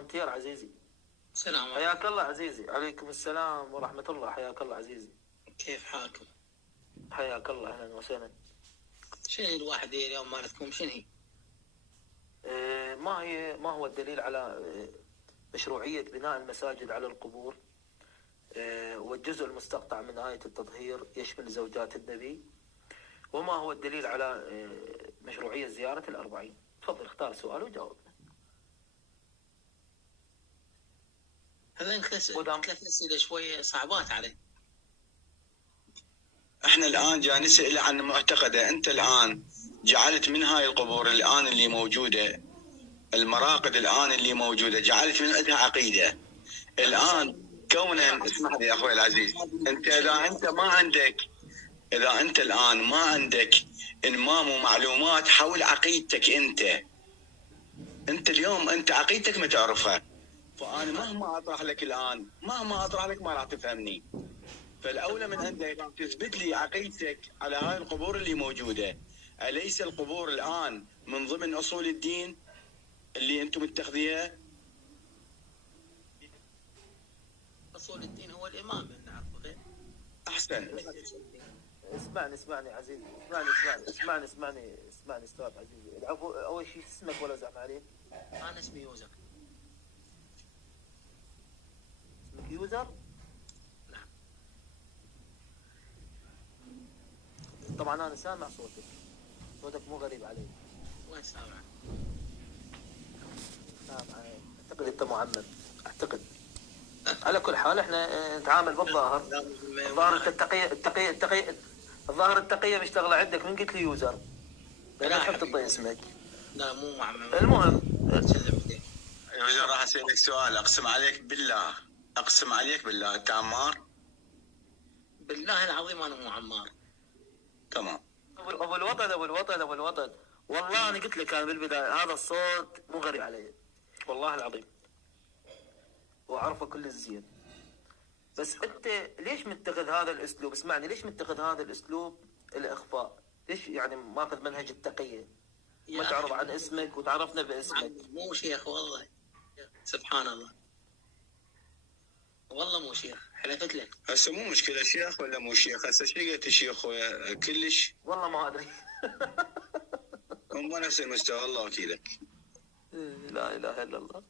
مونتير عزيزي. السلام عليكم. حياك الله عزيزي. عليكم السلام ورحمة الله. حياك الله عزيزي. كيف حالكم؟ حياك الله، أهلا وسهلا. شنو الواحد اليوم مالتكم شنو؟ ما هو الدليل على مشروعية بناء المساجد على القبور؟ والجزء المستقطع من آية التطهير يشمل زوجات النبي. وما هو الدليل على مشروعية زيارة الأربعين؟ تفضل اختار سؤال وجاوبنا. هذين ثلاث أسئلة شوية صعبات علي. احنا الآن جاي نسأل عن معتقده. أنت الآن جعلت من هاي القبور الآن اللي موجودة، المراقد الآن اللي موجودة، جعلت من عندها عقيدة. الآن كونا، اسمح لي يا أخوي العزيز، أنت إذا أنت الآن ما عندك إنمام ومعلومات حول عقيدتك، أنت اليوم أنت عقيدتك ما تعرفها، فأنا مهما أطرح لك الآن ما راح تفهمني. فالأولى من عندك تثبت لي عقيدتك على هاي القبور اللي موجودة. أليس القبور الآن من ضمن أصول الدين اللي أنتم متخذيها؟ أصول الدين هو الإمام نعرفه غير. أحسن. اسمعني عزيزي، اسمعني استاذ عزيزي. العفو. أول شيء اسمك ولا زعم عليك؟ أنا اسمي يوزر. اسمك يوزر؟ نعم. طبعا أنا سامع صوتك مو غريب علي. وين سامع؟ سامع. أعتقد أنت معمم، أعتقد. على كل حال احنا نتعامل بالظاهر. الظاهر انت التقية مشتغلة عندك. من قلت لي يوزر؟ لا تحب تعطي اسمك. لا مو معمم. المهم يوزر، راح اسالك سؤال. اقسم عليك بالله انت عمار؟ بالله العظيم انا مو عمار. تمام. ابو الوطن والله انا قلت لك انا بالبداية هذا الصوت مو غريب علي، والله العظيم، واعرفه كل الزين. بس انت ليش متخذ هذا الاسلوب؟ اسمعني، ليش متخذ هذا الاسلوب الاخفاء؟ ليش يعني ماخذ منهج التقية؟ ما تعرض عن اسمك وتعرفنا باسمك. مو شيخ والله، سبحان الله، والله مو شيخ، حلفت لك. هسه مو مشكلة شيخ ولا مو شيخ، هسه شو قلت شيخ كلش؟ والله ما ادري. هم نفس المستوى، الله وكيلك. لا اله الا الله.